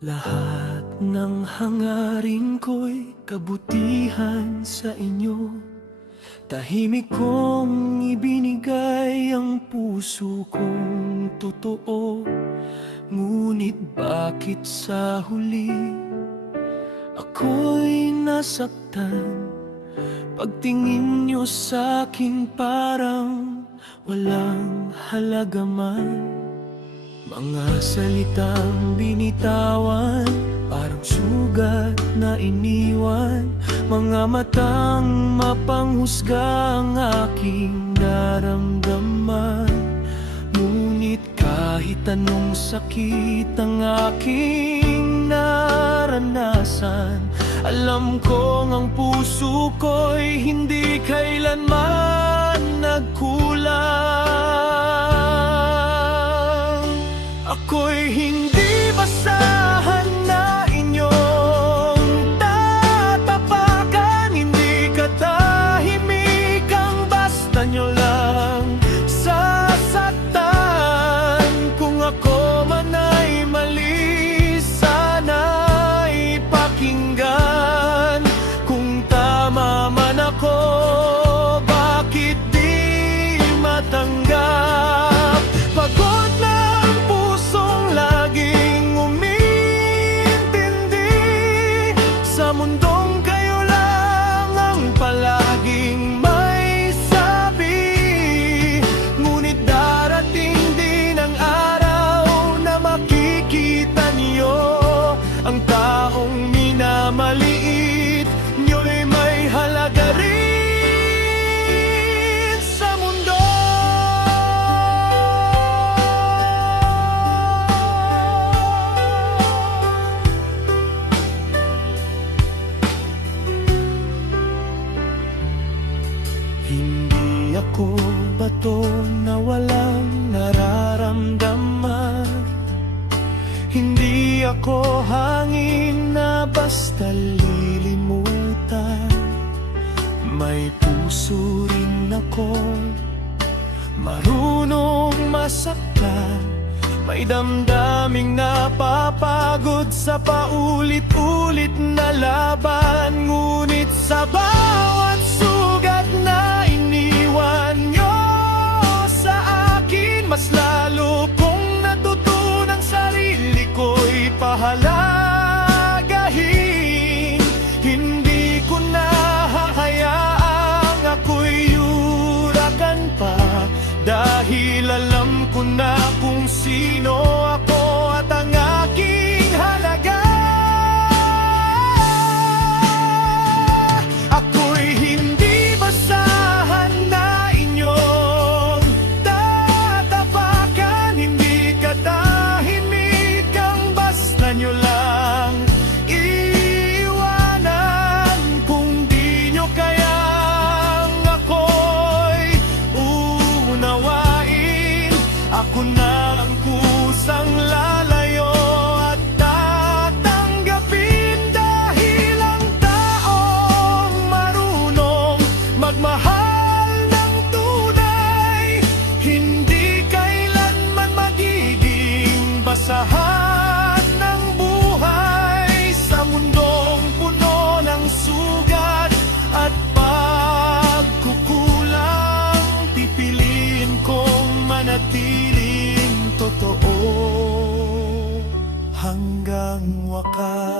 Lahat ng hangarin ko'y kabutihan sa inyo. Tahimik kong ibinigay ang puso kong totoo. Ngunit bakit sa huli ako'y nasaktan? Pagtingin niyo sa'kin parang walang halaga man. Mga salitang binitawan, parang sugat na iniwan. Mga matang mapanghusga ang aking naramdaman. Ngunit kahit anong sakit ang aking naranasan, alam kong ang puso ko'y hindi kailanman nagkulang. Ako'y hindi basahan na inyong tatapakan. Hindi katahimikan, basta nyo lang sasaktan. Kung ako man ay mali, sana ipakinggan. Kung tama man ako, bakit di matanggap? Pagod na sa mundong kayo lang ang palaging may sabi. Ngunit darating din ang araw na makikita niyo ang taong minamaliit niyo'y may halaga rin sa mundo. Hindi ako bato na walang nararamdaman. Hindi ako hangin na basta lilimutan. May puso rin ako, marunong masaktan. May damdaming napapagod sa paulit-ulit na laban. Ngunit sa bawat sugat na iniwan nyo sa akin, mas lalo kong natutunang sarili ko'y pahalagahin. Hindi ko na hahayaang ako'y yurakan pa, dahil alam ko na kung sino ako at ang aking halaga. Ako'y hindi basahan na inyong tatapakan. Hindi katahimikan, basta nyo lang iiwanan. Kung di nyo kayang ako'y unawain, ako na ang kusang lalayo at tatanggapin. Dahil ang taong marunong magmahal ng tunay, hindi kailanman magiging basahan ng buhay. Sa mundong puno ng sugat at pagkukulang, pipiliin kong manatiling totoo hanggang wakas.